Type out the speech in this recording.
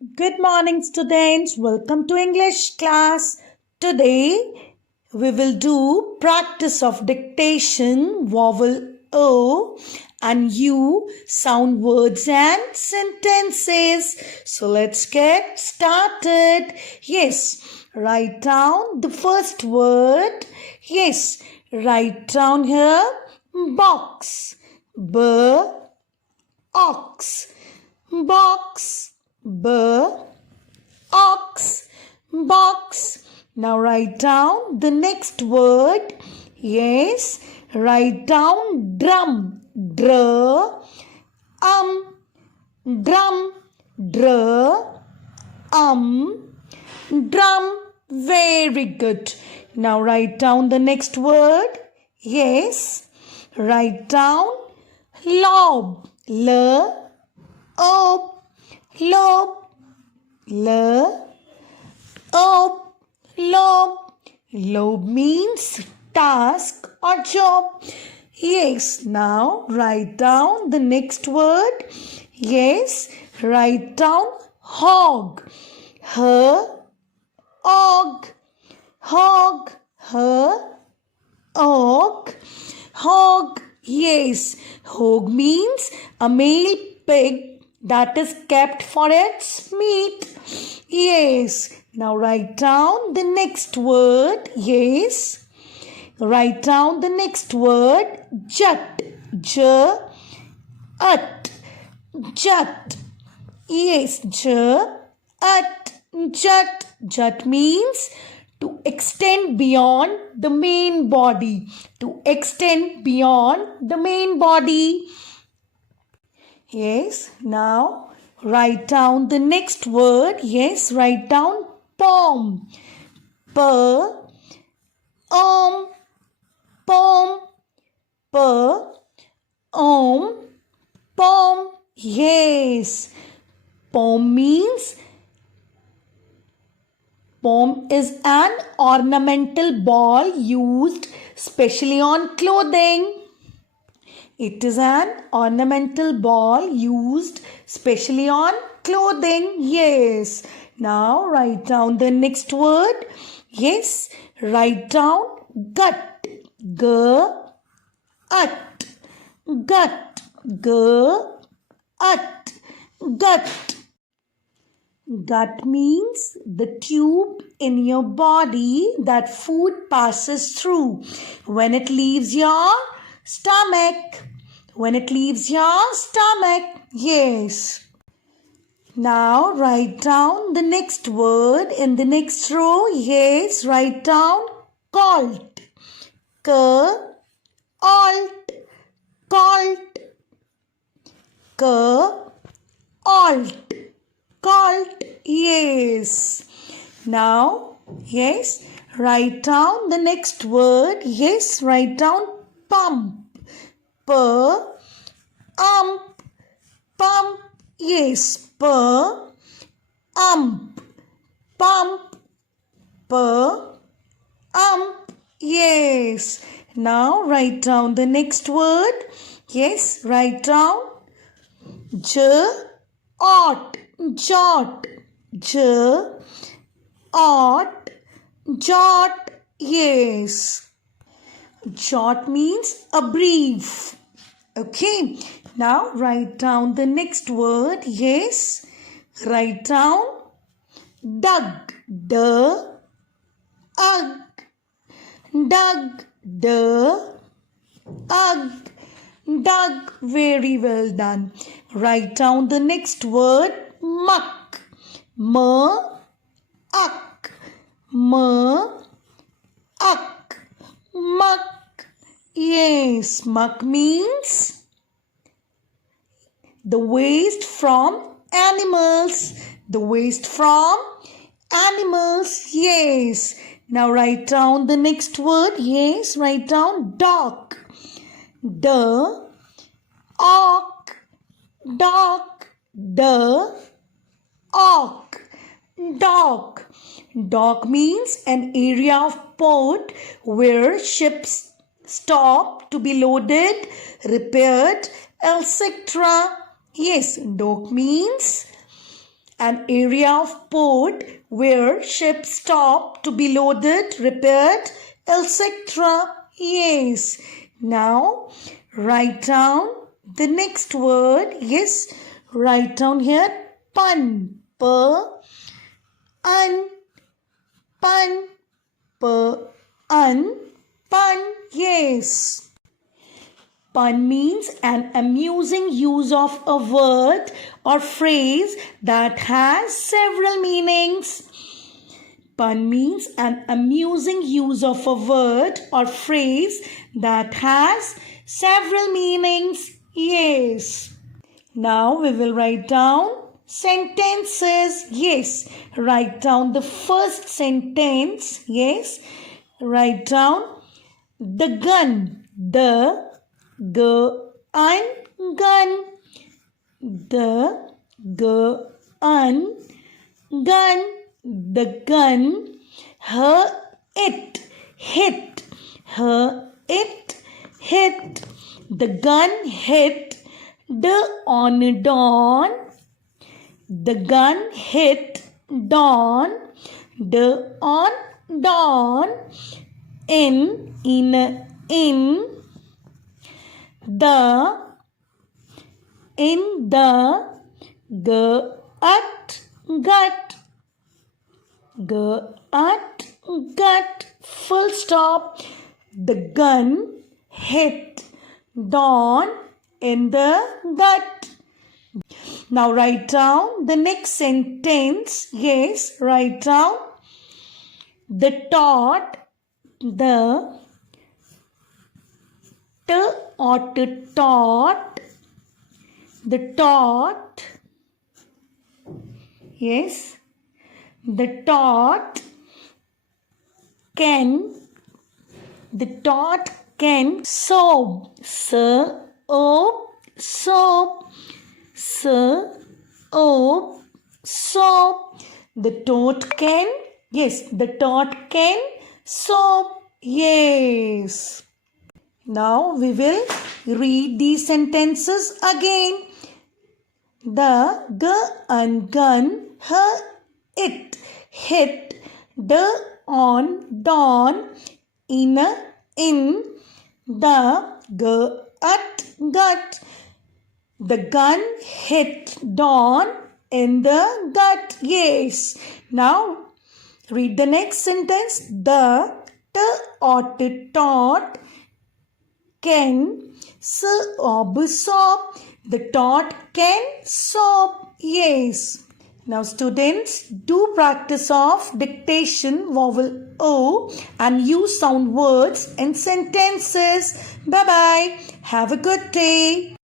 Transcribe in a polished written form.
Good morning, students. Welcome to English class. Today we will do practice of dictation, vowel O and U, sound words and sentences. So let's get started. Yes, write down the first word. Yes, write down here box. B, ox. Box. B, ox, box. Now write down the next word. Yes, write down drum. Dr, drum, dr, drum. Very good. Now write down the next word. Yes, write down lob. L, ob. Lob, lob, lob. Lob means task or job. Yes, now write down the next word. Yes, write down hog. H, og, hog, H, og, hog. Yes, hog means a male pig that is kept for its meat. Yes. Now write down the next word. Yes. Write down the next word. Jut. J, ut. Jut. Yes. J, ut. Jut. Jut means to extend beyond the main body. To extend beyond the main body. Yes, now write down the next word. Yes, write down palm. P, palm, P, palm. Yes, palm means palm is an ornamental ball used specially on clothing. It is an ornamental ball used specially on clothing. Yes. Now write down the next word. Yes. Write down gut. G, ut. Gut. G, ut. Gut. Gut means the tube in your body that food passes through when it leaves your stomach. When it leaves your stomach. Yes. Now write down the next word in the next row. Yes. Write down colt. K, alt. Colt. K, alt. Colt. Yes. Now, yes. Write down the next word. Yes. Write down pump. P, pump. Yes, P, pump. P, yes. Now write down the next word. Yes, write down j, ought. Jot. J, ought. Jot. Yes. Jot means a brief. Okay. Now write down the next word. Yes. Write down dug. D, ug. Dug. D, ug. Dug. Very well done. Write down the next word. Muck. M, uck. M, uck. Muck. Yes, muck means the waste from animals. The waste from animals. Yes. Now write down the next word. Yes, write down dog. D, awk. Dog. D, awk. Dock. Dock means an area of port where ships stop to be loaded, repaired, etc. Yes, dock means an area of port where ships stop to be loaded, repaired, etc. Yes. Now, write down the next word. Yes, write down here pun. Pun. Pun. Yes. Pun means an amusing use of a word or phrase that has several meanings. Pun means an amusing use of a word or phrase that has several meanings. Yes. Now we will write down sentences. Yes. Write down the first sentence. Yes. Write down the gun. The gun. The gun. The gun. Her it hit. Her it hit. The gun hit on dawn. The gun hit dawn. On dawn. In the gut, full stop. The gun hit Dawn in the gut. Now write down the next sentence. Yes, write down the taught, the taught, the taught, yes, the taught can soap, soap. The taught can, yes, the taught can soap. Yes. Now we will read these sentences again. The gun, her it hit on dawn in the gut. The gun hit dawn in the gut. Yes. Now read the next sentence. The taught can soap. The taught can soap. Yes. Now students, do practice of dictation, vowel O, and use sound words in sentences. Bye-bye. Have a good day.